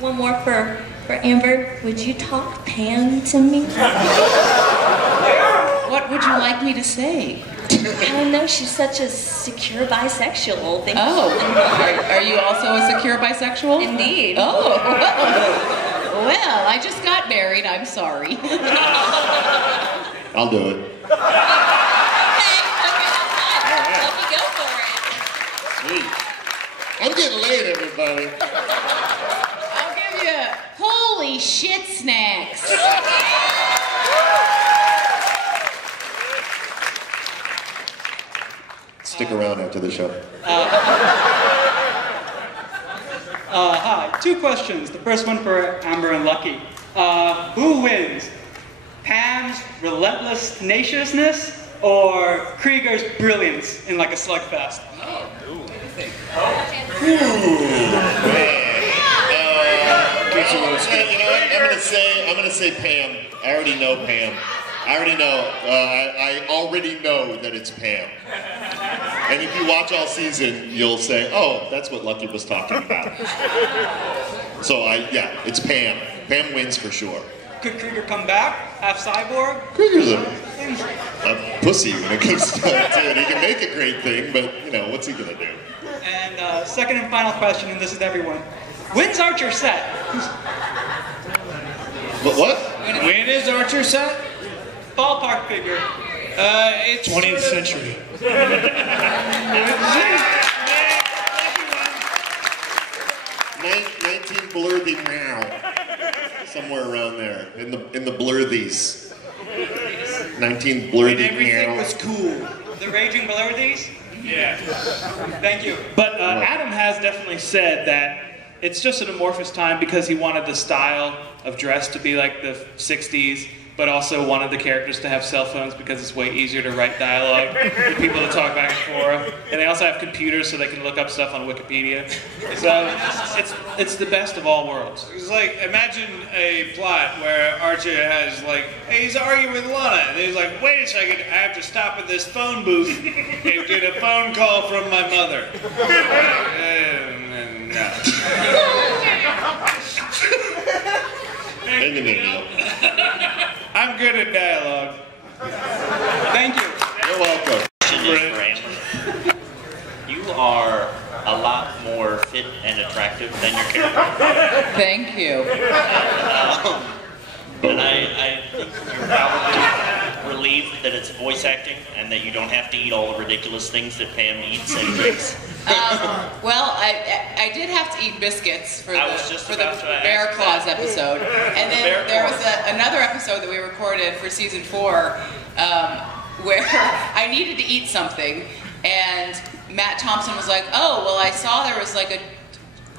one more for Amber. Would you talk Pam to me? What would you like me to say? I don't know, she's such a secure bisexual. Are you also a secure bisexual? Indeed. Oh. Well, I just got married, I'm sorry. I'll do it. Sweet. I'm getting late, everybody. I'll give you holy shit snacks. Stick around after the show. Hi, 2 questions. The first one for Amber and Lucky. Who wins? Pam's relentless tenaciousness or Krieger's brilliance in like a slugfest? I'm gonna say Pam. I already know Pam. I already know that it's Pam. And if you watch all season, you'll say, oh, that's what Lucky was talking about. So yeah, it's Pam. Pam wins for sure. Could Krieger come back? Half cyborg? Krieger's a pussy when it comes to it. He can make a great thing, but you know, what's he gonna do? And second and final question, and this is everyone. When's Archer set? What? When is Archer set? Ballpark figure. It's 20th century. 19 blurthy now. Somewhere around there. In the blurthies. 19 blurthy When everything meow. was cool. The Raging Blurdies? Yeah. Thank you. But Adam has definitely said that it's just an amorphous time because he wanted the style of dress to be like the 60s, but also wanted the characters to have cell phones because it's way easier to write dialogue for people to talk back and forth. And they also have computers so they can look up stuff on Wikipedia. So it's the best of all worlds. It's like, imagine a plot where Archer has like, hey, he's arguing with Lana, and he's like, wait a second, I have to stop at this phone booth and get a phone call from my mother. No. I'm good at dialogue. Thank you. You're welcome. You are a lot more fit and attractive than your character. Thank you. And I think you're probably relieved that it's voice acting and that you don't have to eat all the ridiculous things that Pam eats and drinks. Well, I did have to eat biscuits for the Bear Claws episode. And then there was another episode that we recorded for season 4 where I needed to eat something. And Matt Thompson was like, oh, well, I saw there was like a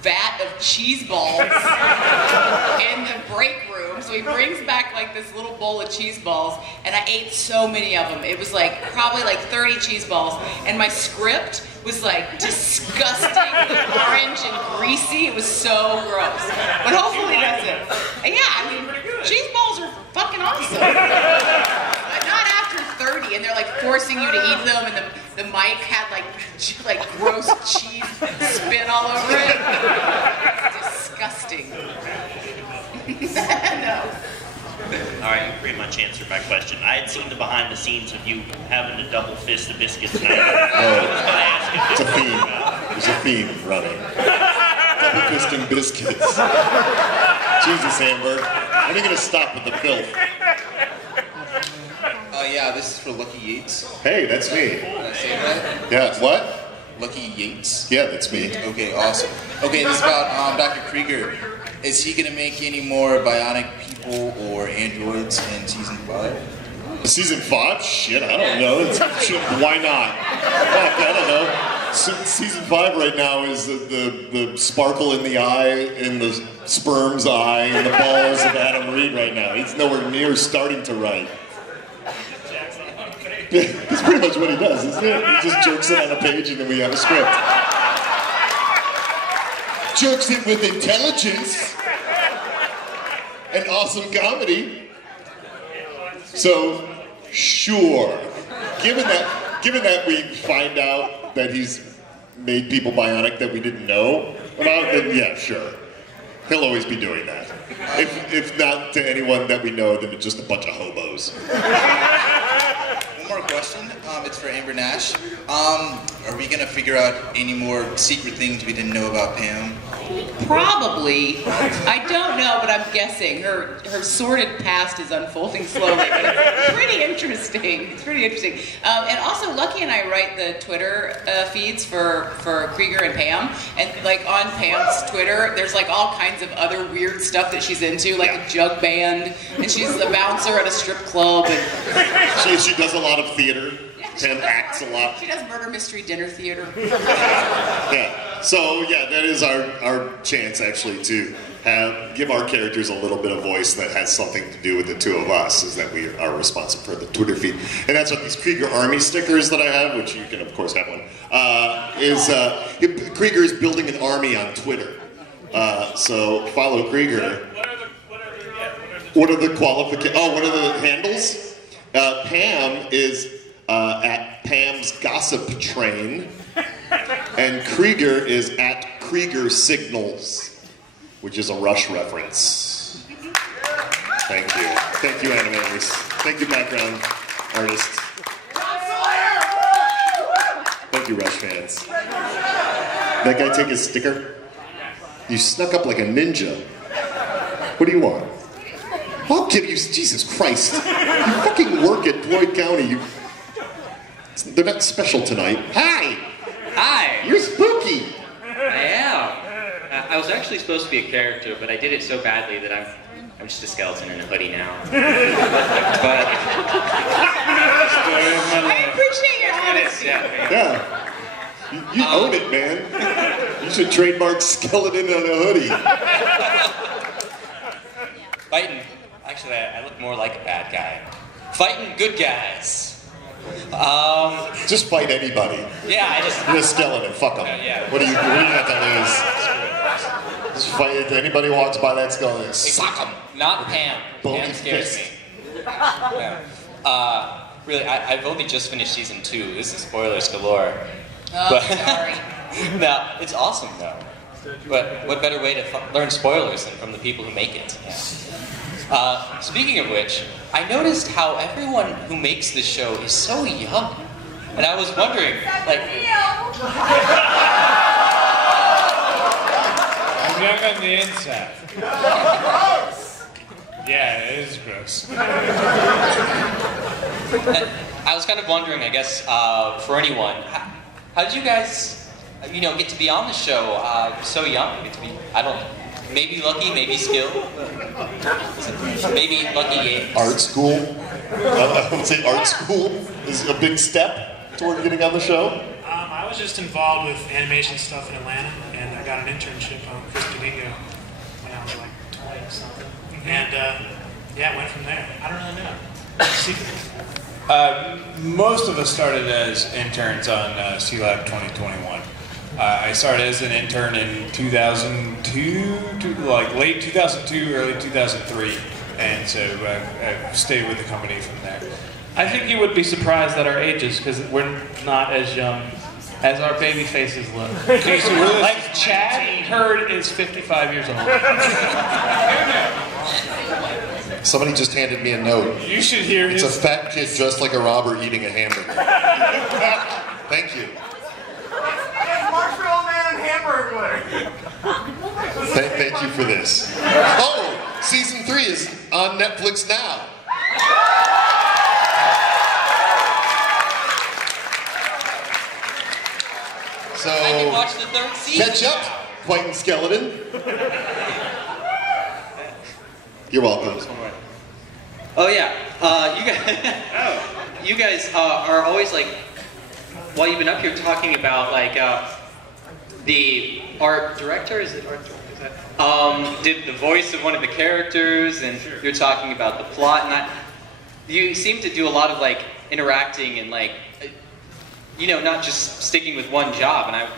vat of cheese balls in the break room. So he brings back like this little bowl of cheese balls, and I ate so many of them. It was like probably like 30 cheese balls, and my script was like disgusting, orange and greasy. It was so gross. But hopefully that's it. And yeah, I mean, cheese balls are fucking awesome. But not after 30, and they're like forcing you to eat them, and the mic had like gross cheese spit all over it. It's disgusting. No. Alright, you pretty much answered my question. I had seen the behind the scenes of you having to double fist the biscuits, and I was going to ask if It's a theme. There's a theme running. Double fisting biscuits. Jesus, Amber. When are you going to stop with the filth? Yeah, this is for Lucky Yates. Hey, that's me. Did I say that? Yeah, what? Lucky Yates? Yeah, that's me. Okay, awesome. Okay, this is about Dr. Krieger. Is he going to make any more Bionic People or androids in season 5? Season 5? Shit, I don't know. Shit, why not? Fuck, I don't know. Season 5 right now is the sparkle in the eye, in the sperm's eye, and the balls of Adam Reed right now. He's nowhere near starting to write. That's pretty much what he does, isn't it? He just jerks it on a page and then we have a script. Jerks it with intelligence and awesome comedy. So, sure. Given that we find out that he's made people bionic that we didn't know about, then yeah, sure. He'll always be doing that. If not to anyone that we know, then it's just a bunch of hobos. One more question. It's for Amber Nash. Are we gonna figure out any more secret things we didn't know about Pam? Probably. I don't know, but I'm guessing. Her sordid past is unfolding slowly, but it's pretty interesting. It's pretty interesting. And also, Lucky and I write the Twitter feeds for Krieger and Pam, and like on Pam's Twitter, there's like all kinds of other weird stuff that she's into, like a jug band, and she's the bouncer at a strip club. And she does a lot of theater. Pam acts a lot. She does murder mystery dinner theater. Yeah. So yeah, that is our chance actually to give our characters a little bit of voice that has something to do with the two of us, is that we are responsible for the Twitter feed. And that's what these Krieger Army stickers that I have, which you can of course have one, Krieger is building an army on Twitter. So follow Krieger. What are the qualifications? Oh, what are the handles? Pam is at Pam's Gossip Train, and Krieger is at Krieger Signals, which is a Rush reference. Thank you. Thank you, animators. Thank you, background artists. Thank you, Rush fans. That guy take his sticker? You snuck up like a ninja. What do you want? I'll give you, Jesus Christ. You fucking work at Floyd County. They're not special tonight. Hi! Hi! You're spooky! I am. I was actually supposed to be a character, but I did it so badly that I'm just a skeleton in a hoodie now. But I appreciate your honesty. Yeah. You own it, man. You should trademark skeleton on a hoodie. Fighting. Actually, I look more like a bad guy. Fighting good guys. Just fight anybody. Yeah, You're a skeleton. Fuck them. Yeah. What do you have to lose? Just fight. If anybody walks by that skeleton, sock them. Not Pam. Pam scares me. Yeah. Really, I've only just finished season 2. This is spoilers galore. Oh, but, sorry. No, it's awesome though. But what better way to learn spoilers than from the people who make it? Yeah. Speaking of which, I noticed how everyone who makes this show is so young. And I was wondering, like... I'm young on the inside. Yeah, it is gross. And I was kind of wondering, I guess, for anyone, how did you guys, get to be on the show so young? Get to be, I don't know. Maybe lucky, maybe skill. Maybe lucky games. Art school. I would say art school is a big step toward getting on the show. I was just involved with animation stuff in Atlanta, and I got an internship on Chris Domingo when I was like 20 or something. And yeah, it went from there. I don't really know. Most of us started as interns on C-Lab 2021. I started as an intern in 2002, late 2002, early 2003, and so I've stayed with the company from there. I think you would be surprised at our ages, because we're not as young as our baby faces look. Okay, so we're like Chad Hurd is 55 years old. Somebody just handed me a note. You should hear It's a fat kid dressed like a robber eating a hamburger. Thank you. Marshmallow Man and Hamburglar. Thank you for this. Oh, season 3 is on Netflix now. So I can watch the 3rd season. catch up, Fighting Skeleton. You're welcome. Oh yeah, you guys are always like, while you've been up here talking about like the art director, is it art director? Did the voice of one of the characters, and you're talking about the plot, and you seem to do a lot of like interacting and like, not just sticking with one job. And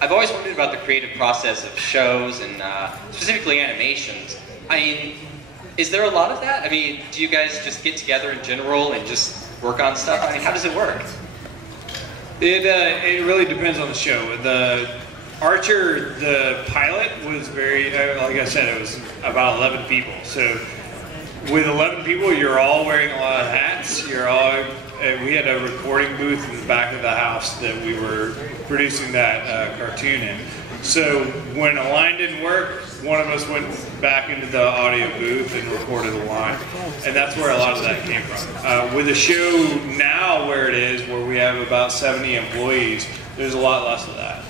I've always wondered about the creative process of shows and specifically animations. I mean, is there a lot of that? I mean, do you guys just get together in general and just work on stuff? I mean, how does it work? It really depends on the show. Archer, the pilot, was very, like I said, it was about 11 people. So with 11 people, you're all wearing a lot of hats. You're all, we had a recording booth in the back of the house that we were producing that cartoon in. So when a line didn't work, one of us went back into the audio booth and recorded a line. And that's where a lot of that came from. With the show now where it is, where we have about 70 employees, there's a lot less of that.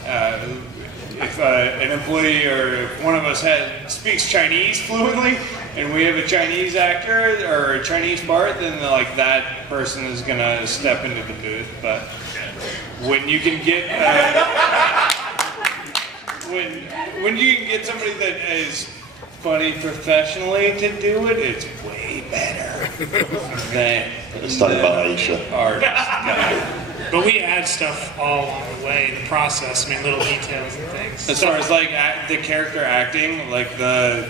If an employee or if one of us speaks Chinese fluently, and we have a Chinese actor or a Chinese part, then like that person is gonna step into the booth. But when you can get when you can get somebody that is funny professionally to do it, it's way better than Let's talk about Aisha. Artist. But we add stuff all along the way in the process. I mean, little details and things. As far as like the character acting, like the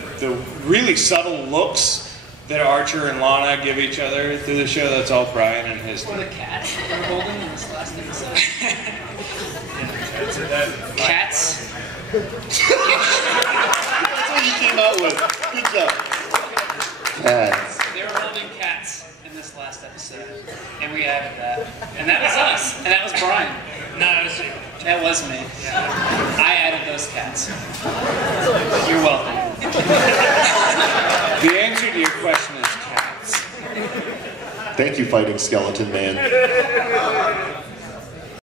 really subtle looks that Archer and Lana give each other through the show, that's all Brian and his. Or the cats that we're holding in this last episode. Cats. That's what you came out with. Good job. Cats. They were holding cats in this last episode, and we added that. And that was us, and that was Brian. No, it was you. That was me. I added those cats. You're welcome. The answer to your question is cats. Thank you, Fighting Skeleton Man.